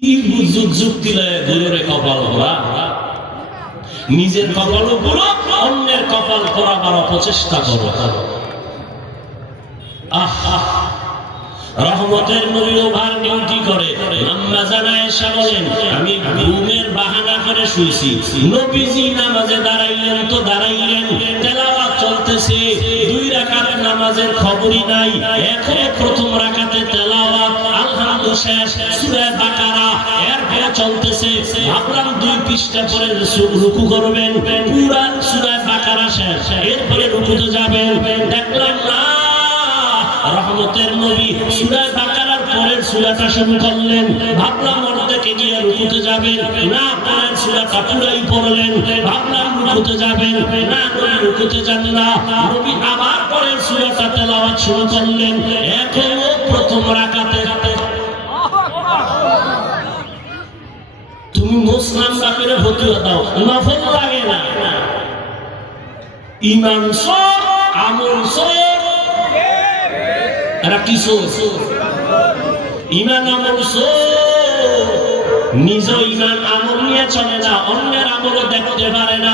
যুক্তি লয়ে গুরুরে কপাল পোড়া, নিজের কপাল পুরো অন্যের কপাল পোড়াবার অপচেষ্টা করো। রহমতের নবী ওভার ডিউটি করে। আম্মা জানা এসে বলেন, আমি ঘুমের বাহানা করে শুইছি, নবীজি নামাজে দাঁড়াইলেন তো দাঁড়াইলেন, তেলাওয়াত চলতেছে, 2 রাকাত নামাজের খবরই নাই। এখন প্রথম রাকাতে তেলাওয়াত আলহামদু শেষ, সূরা বাকারা এরপরে চলতেছে। ভাবলাম 2 পৃষ্ঠা পরে রুকু করবেন, পুরা সূরা বাকারা শেষ, এরপরে রুকুতে যাবেন। দেখলাম না, রহমতের নবী সূরা বাকারার পরের সূরাটা শুরু করলেন। ভাবলাম অর্ধেকে গিয়ে রুকুতে যাবেন, না পরের সূরাটা পুরাই পড়লেন। ভাবলাম রুকুতে যাবেন, না নবী রুকুতে যান না, নবী আবার পরের সূরাটা তেলাওয়াত শুরু করলেন। এখনো প্রথম রাকাতে। তুমি মুসলিম বাপের ফতোয়া দাও, নফল লাগে না, ঈমান সর আমল সর। এরা কি ইমান আমল নিজ ইমান আমল নিয়ে চলে না, অন্যের আমলও দেখতে পারে না।